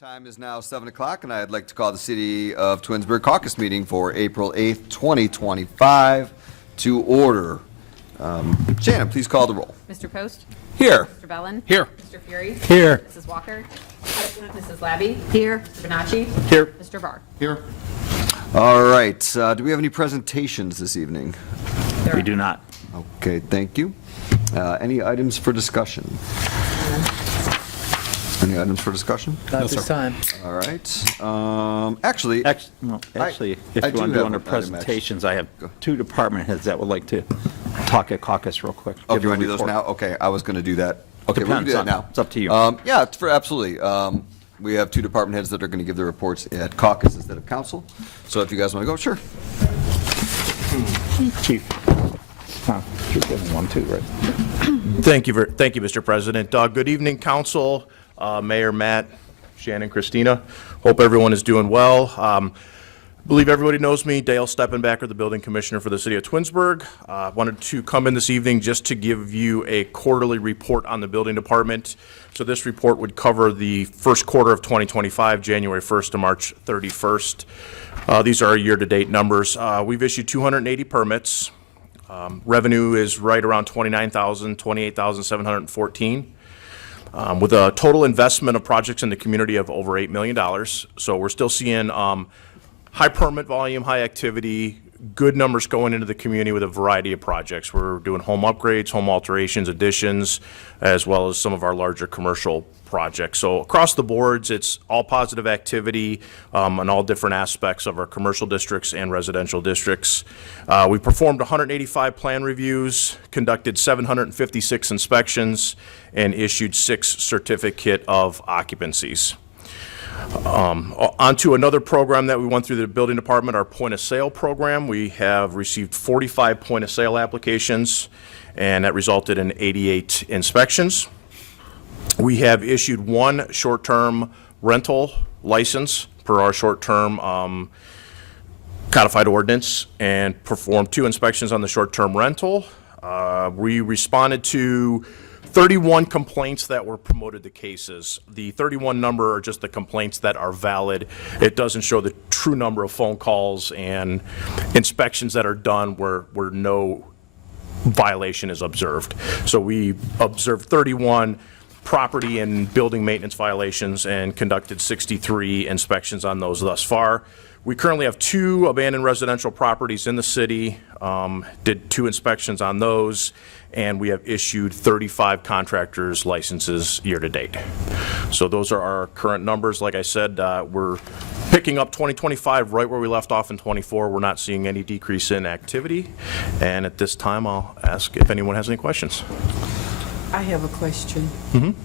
Time is now 7 o'clock, and I'd like to call the City of Twinsburg Caucus meeting for April 8th, 2025 to order. Shannon, please call the roll. Mr. Post? Here. Mr. Bellin? Here. Mr. Fury? Here. Mrs. Walker? Mrs. Labby? Here. Mr. Bonacci? Here. Mr. Barr? Here. All right. Do we have any presentations this evening? We do not. Okay, thank you. Any items for discussion? Any items for discussion? Not this time. All right. Actually, Actually, if I you do want to have do an under item, presentations, I have two department heads that would like to talk at caucus real quick. oh, Give you a want to do those report. now? Okay, I was going to do that. Okay, we can do Depends that on- now. it's up to you. Yeah, it's for absolutely. We have two department heads that are going to give their reports at caucus instead of council. So if you guys want to go, sure. Chief. You're getting one too, right? Thank you, Mr. President. Good evening, Council, Mayor Matt, Shannon, Christina. Hope everyone is doing well. I believe everybody knows me, Dale Steppenbacher, the Building Commissioner for the City of Twinsburg. Wanted to come in this evening just to give you a quarterly report on the Building Department. So this report would cover the first quarter of 2025, January 1st to March 31st. These are our year-to-date numbers. We've issued 280 permits. Revenue is right around $28,714, with a total investment of projects in the community of over $8 million. So we're still seeing high permit volume, high activity, good numbers going into the community with a variety of projects. We're doing home upgrades, home alterations, additions, as well as some of our larger commercial projects. So across the boards, it's all positive activity on all different aspects of our commercial districts and residential districts. We performed 185 plan reviews, conducted 756 inspections, and issued 6 certificate of occupancies. Onto another program that we went through the building department, our point of sale program. We have received 45 point of sale applications, and that resulted in 88 inspections. We have issued 1 short-term rental license per our short-term codified ordinance and performed 2 inspections on the short-term rental. We responded to 31 complaints that were promoted to cases. The 31 number are just the complaints that are valid. It doesn't show the true number of phone calls and inspections that are done where no violation is observed. So we observed 31 property and building maintenance violations and conducted 63 inspections on those thus far. We currently have 2 abandoned residential properties in the city, did 2 inspections on those, and we have issued 35 contractors' licenses year to date. So those are our current numbers. Like I said, we're picking up 2025 right where we left off in 24. We're not seeing any decrease in activity. And at this time, I'll ask if anyone has any questions. I have a question.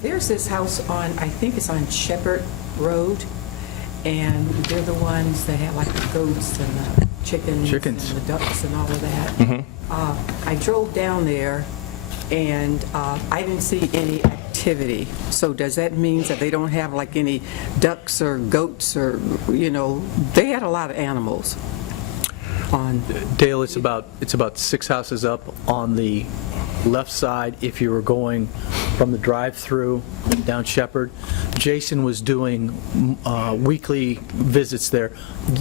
There's this house on, I think it's on Shepherd Road, and they're the ones that have like the goats and the chickens and the ducks and all of that. I drove down there, and I didn't see any activity. So does that mean that they don't have like any ducks or goats or, they had a lot of animals on. Dale, it's about 6 houses up on the left side if you were going from the drive-through down Shepherd. Jason was doing weekly visits there.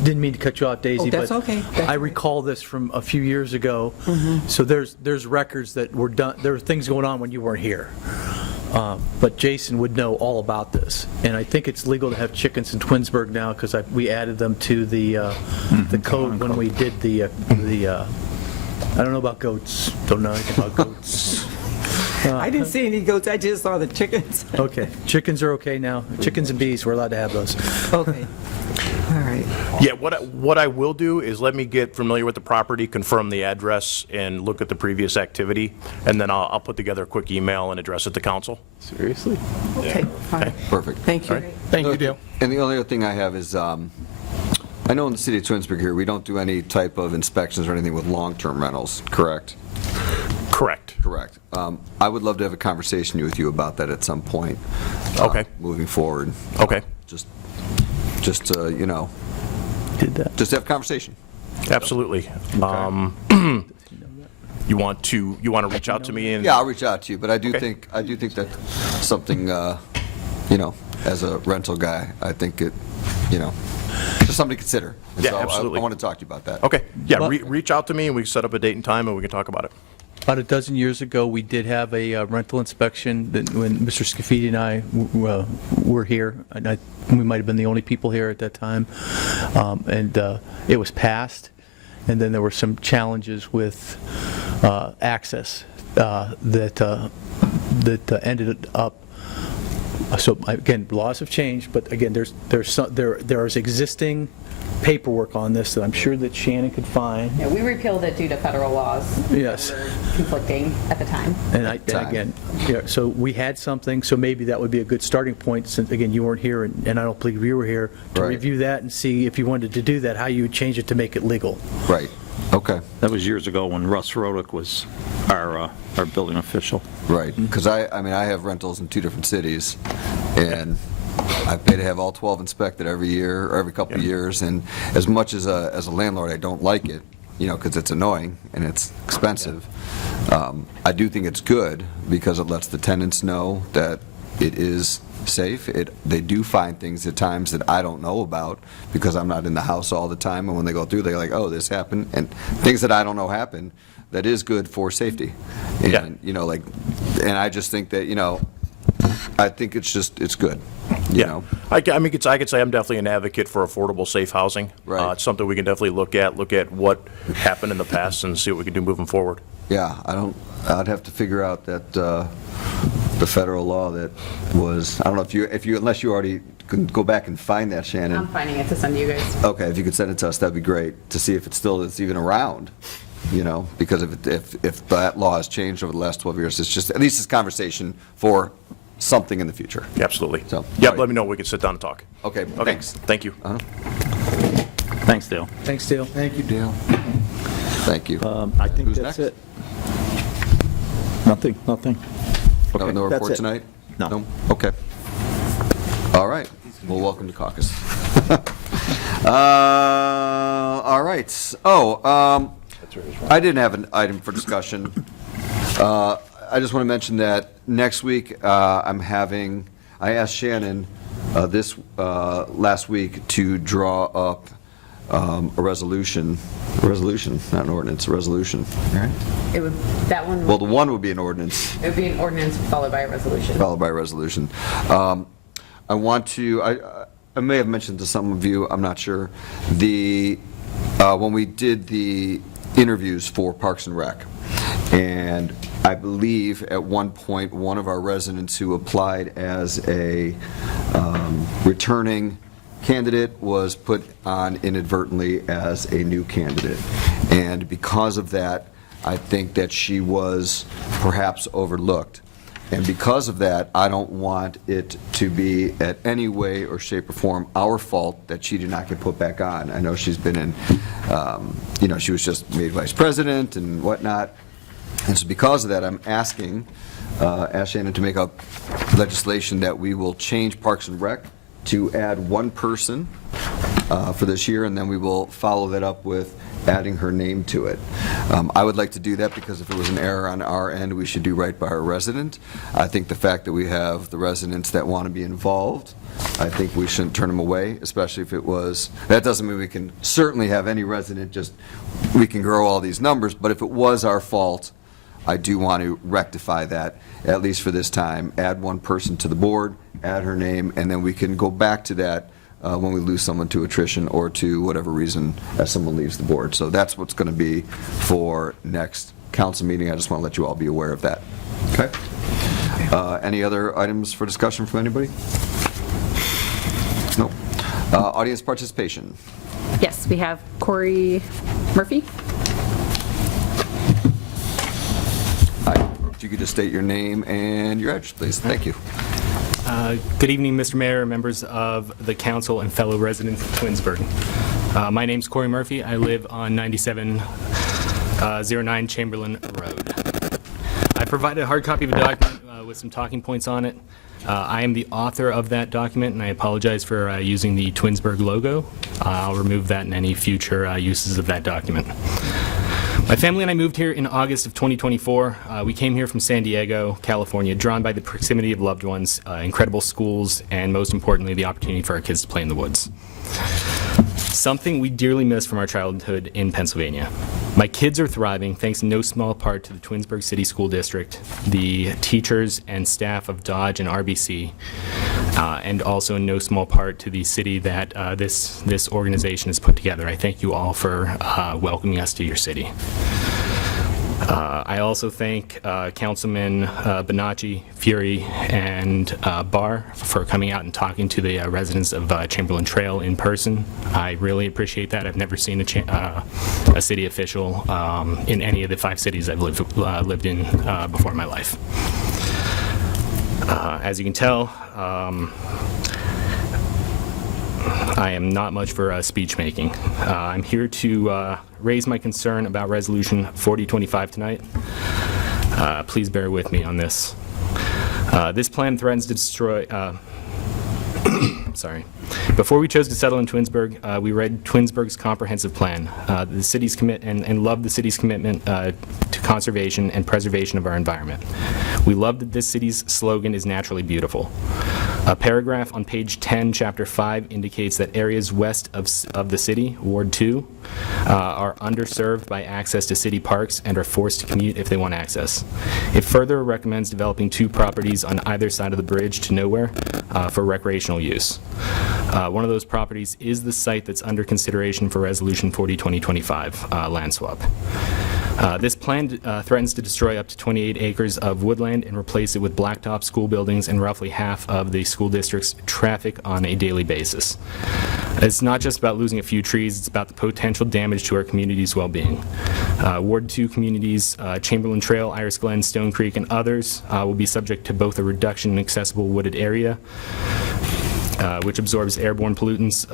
Didn't mean to cut you off, Daisy, Oh, that's but okay. That's I okay. recall this from a few years ago. So there's records that were done. There were things going on when you weren't here. But Jason would know all about this. And I think it's legal to have chickens in Twinsburg now because we added them to the code when we did the I don't know about goats. Don't know anything about goats. I didn't see any goats, I just saw the chickens. Okay, chickens are okay now. Chickens and bees, we're allowed to have those. Okay, all right. Yeah, what I will do is let me get familiar with the property, confirm the address, and look at the previous activity, and then I'll put together a quick email and address it to council. Seriously? Okay, fine. Perfect. Thank you. Thank you, Dale. And the only other thing I have is, I know in the City of Twinsburg here, we don't do any type of inspections or anything with long-term rentals, correct? Correct. Correct. I would love to have a conversation with you about that at some point. Okay. Moving forward. Okay. Just Did that. just have a conversation. Absolutely. You want to reach out to me and Yeah, I'll reach out to you, but I do think that's something, as a rental guy, I think it, just something to consider. And Yeah, so absolutely. I want to talk to you about that. Okay, yeah, But- reach out to me and we can set up a date and time and we can talk about it. About a dozen years ago, we did have a rental inspection that when Mr. Scafidi and I were here, and we might have been the only people here at that time, and it was passed, and then there were some challenges with access that ended up. So again, laws have changed, but again, there is existing paperwork on this that I'm sure that Shannon could find. Yeah, we repealed it due to federal laws. Yes. That were conflicting at the time. And again, yeah, so we had something, so maybe that would be a good starting point, since, again, you weren't here, and I don't believe you were here, to Right. review that and see if you wanted to do that, how you would change it to make it legal. Right, okay, That was years ago when Russ Rodick was our building official. right. Because I have rentals in 2 different cities, and I pay to have all 12 inspected every year, or every couple of years, and as much as a landlord, I don't like it, because it's annoying and it's expensive. I do think it's good because it lets the tenants know that it is safe. They do find things at times that I don't know about because I'm not in the house all the time, and when they go through, they're like, oh, this happened, and things that I don't know happen. That is good for safety. And, Yeah. And I just think that, I think it's good. you know? I mean, I could say I'm definitely an advocate for affordable, safe housing. Right. It's something we can definitely look at what happened in the past and see what we can do moving forward. Yeah, I'd have to figure out that, the federal law that was, I don't know if you, unless you already can go back and find that, Shannon. I'm finding it to send to you guys. Okay, if you could send it to us, that'd be great, to see if it's even around, because if that law has changed over the last 12 years, it's just, at least it's conversation for something in the future. Absolutely. So, Yep, all right. let me know. We can sit down and talk. Okay, Okay, thanks. thank you. Thanks, Dale. Thanks, Dale. Thank you, Dale. Thank you. I think Who's that's next? it. Nothing. No That's report it. tonight? No. Okay. All right. Well, welcome to Caucus. All right. I didn't have an item for discussion. I just want to mention that next week, I asked Shannon last week to draw up a resolution, not an ordinance, a resolution. It would, that one, Well, the one would be an ordinance, it would be an ordinance followed by a resolution. followed by a resolution. I want to, I may have mentioned to some of you, I'm not sure, when we did the interviews for Parks and Rec, and I believe at one point, one of our residents who applied as a returning candidate was put on inadvertently as a new candidate. And because of that, I think that she was perhaps overlooked. And because of that, I don't want it to be at any way or shape or form our fault that she did not get put back on. I know she's been in, she was just made vice president and whatnot. And so because of that, I'm asking Shannon to make up legislation that we will change Parks and Rec to add one person for this year, and then we will follow that up with adding her name to it. I would like to do that because if it was an error on our end, we should do right by our resident. I think the fact that we have the residents that want to be involved, I think we shouldn't turn them away, especially if it was, that doesn't mean we can certainly have any resident we can grow all these numbers, but if it was our fault, I do want to rectify that, at least for this time, add one person to the board, add her name, and then we can go back to that when we lose someone to attrition or to whatever reason as someone leaves the board. So that's what's going to be for next council meeting. I just want to let you all be aware of that. Okay? Any other items for discussion from anybody? No. Audience participation. Yes, we have Corey Murphy. Hi. If you could just state your name and your address, please. Thank you. Good evening, Mr. Mayor, members of the council, and fellow residents of Twinsburg. My name's Corey Murphy. I live on 9709 Chamberlain Road. I provided a hard copy of a document with some talking points on it. I am the author of that document, and I apologize for using the Twinsburg logo. I'll remove that in any future uses of that document. My family and I moved here in August of 2024. We came here from San Diego, California, drawn by the proximity of loved ones, incredible schools, and most importantly, the opportunity for our kids to play in the woods. Something we dearly miss from our childhood in Pennsylvania. My kids are thriving thanks in no small part to the Twinsburg City School District, the teachers and staff of Dodge and RBC, and also in no small part to the city that this organization has put together. I thank you all for welcoming us to your city. I also thank Councilman Bonacci, Fury, and Barr for coming out and talking to the residents of Chamberlain Trail in person. I really appreciate that. I've never seen a city official in any of the 5 cities I've lived in before in my life. As you can tell, I am not much for speech making. I'm here to raise my concern about Resolution 4025 tonight. Please bear with me on this. This plan threatens to destroy. Sorry. Before we chose to settle in Twinsburg, we read Twinsburg's comprehensive plan. The city's and loved the city's commitment to conservation and preservation of our environment. We love that this city's slogan is naturally beautiful. A paragraph on page 10, chapter 5 indicates that areas west of the city, Ward 2, are underserved by access to city parks and are forced to commute if they want access. It further recommends developing 2 properties on either side of the bridge to nowhere for recreational use. One of those properties is the site that's under consideration for Resolution 40-2025 land swap. This plan threatens to destroy up to 28 acres of woodland and replace it with blacktop school buildings and roughly half of the school district's traffic on a daily basis. It's not just about losing a few trees, it's about the potential damage to our community's well-being. Ward 2 communities, Chamberlain Trail, Iris Glen, Stone Creek, and others will be subject to both a reduction in accessible wooded area, which absorbs airborne pollutants,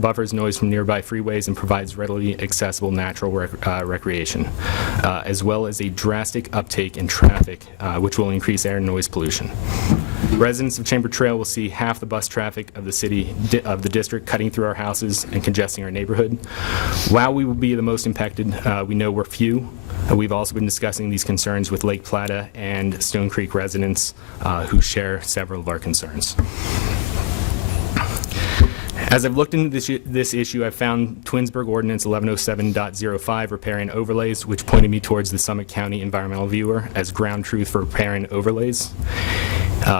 buffers noise from nearby freeways, and provides readily accessible natural recreation, as well as a drastic uptake in traffic, which will increase air and noise pollution. Residents of Chamber Trail will see half the bus traffic of the district cutting through our houses and congesting our neighborhood. While we will be the most impacted, we know we're few. We've also been discussing these concerns with Lake Plata and Stone Creek residents who share several of our concerns. As I've looked into this issue, I've found Twinsburg Ordinance 1107.05, riparian overlays, which pointed me towards the Summit County Environmental Viewer as ground truth for riparian overlays.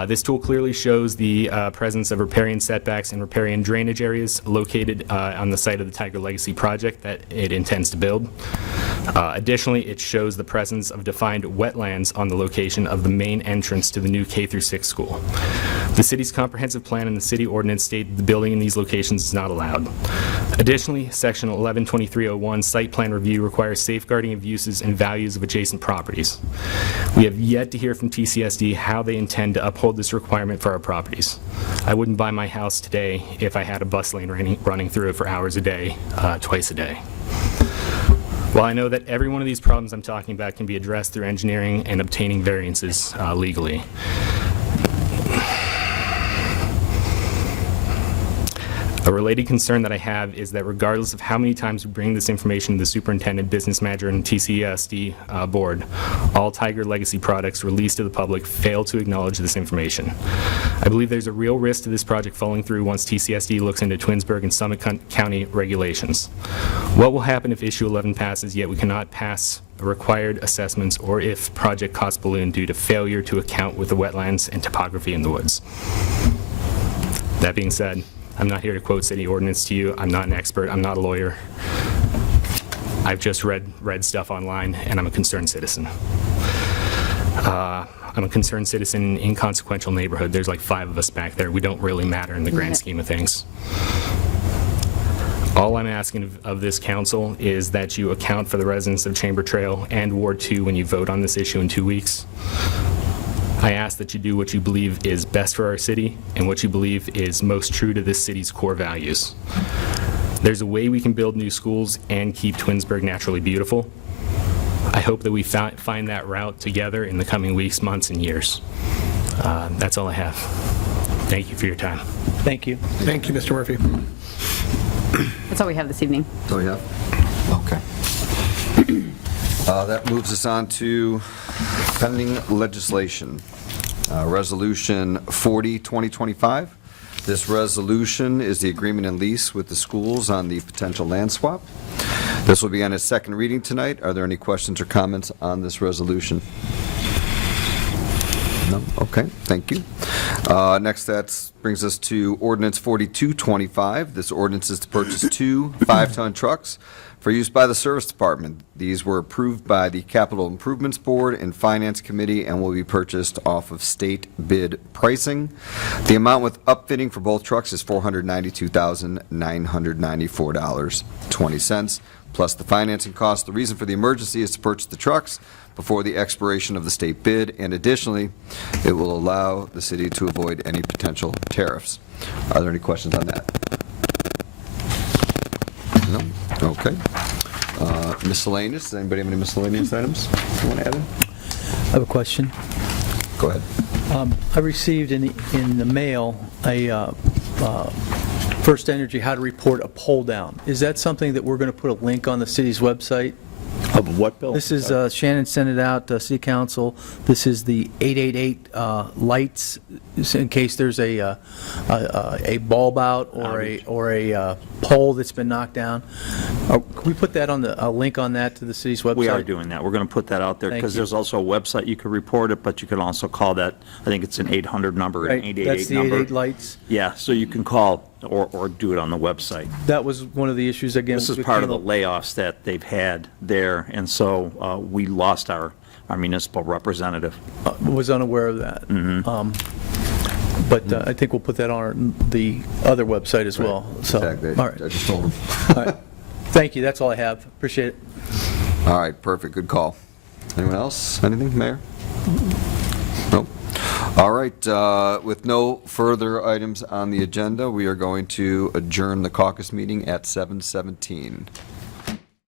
This tool clearly shows the presence of riparian setbacks and riparian drainage areas located on the site of the Tiger Legacy project that it intends to build. Additionally, it shows the presence of defined wetlands on the location of the main entrance to the new K-6 school. The city's comprehensive plan and the city ordinance state that the building in these locations is not allowed. Additionally, section 112301 site plan review requires safeguarding of uses and values of adjacent properties. We have yet to hear from TCSD how they intend to uphold this requirement for our properties. I wouldn't buy my house today if I had a bus lane running through it for hours a day, twice a day. While I know that every one of these problems I'm talking about can be addressed through engineering and obtaining variances legally, a related concern that I have is that regardless of how many times we bring this information to the superintendent, business manager, and TCSD board, all Tiger Legacy products released to the public fail to acknowledge this information. I believe there's a real risk to this project falling through once TCSD looks into Twinsburg and Summit County regulations. What will happen if issue 11 passes, yet we cannot pass required assessments, or if project costs balloon due to failure to account with the wetlands and topography in the woods? That being said, I'm not here to quote city ordinance to you. I'm not an expert. I'm not a lawyer. I've just read stuff online, and I'm a concerned citizen. I'm a concerned citizen in an inconsequential neighborhood. There's like 5 of us back there. We don't really matter in the grand scheme of things. All I'm asking of this council is that you account for the residents of Chamber Trail and Ward 2 when you vote on this issue in 2 weeks. I ask that you do what you believe is best for our city and what you believe is most true to this city's core values. There's a way we can build new schools and keep Twinsburg naturally beautiful. I hope that we find that route together in the coming weeks, months, and years. That's all I have. Thank you for your time. Thank you. Thank you, Mr. Murphy. That's all we have this evening. So, yeah. Okay. That moves us on to pending legislation. Resolution 40, 2025. This resolution is the agreement and lease with the schools on the potential land swap. This will be on its second reading tonight. Are there any questions or comments on this resolution? No? Okay, thank you. Next, that brings us to ordinance 4225. This ordinance is to purchase 2 5-ton trucks for use by the Service Department. These were approved by the Capital Improvements Board and Finance Committee and will be purchased off of state bid pricing. The amount with upfitting for both trucks is $492,994.20, plus the financing cost. The reason for the emergency is to purchase the trucks before the expiration of the state bid, and additionally, it will allow the city to avoid any potential tariffs. Are there any questions on that? No? Okay. Miscellaneous, does anybody have any miscellaneous items you want to add in? I have a question. Go ahead. I received in the mail a First Energy how to report a pole down. Is that something that we're going to put a link on the city's website? Of what, Bill? This is, Shannon sent it out, City Council. This is the 888 lights, in case there's a bulb out or a pole that's been knocked down. Can we put that on a link on that to the city's website? We are doing that. We're going to put that out there Thank because you. there's also a website you could report it, but you could also call that, I think it's an 800 number, an Right, 888 that's the number. 88 lights. Yeah, so you can call or do it on the website. That was one of the issues, again. This is part of the layoffs that they've had there, and so we lost our municipal representative. Was unaware of that. But I think we'll put that on the other website as well. So, Exactly. all right. I just told them. All right. Thank you, that's all I have. Appreciate it. All right, perfect, good call. Anyone else? Anything, Mayor? Nope. All right, with no further items on the agenda, we are going to adjourn the caucus meeting at 7:17.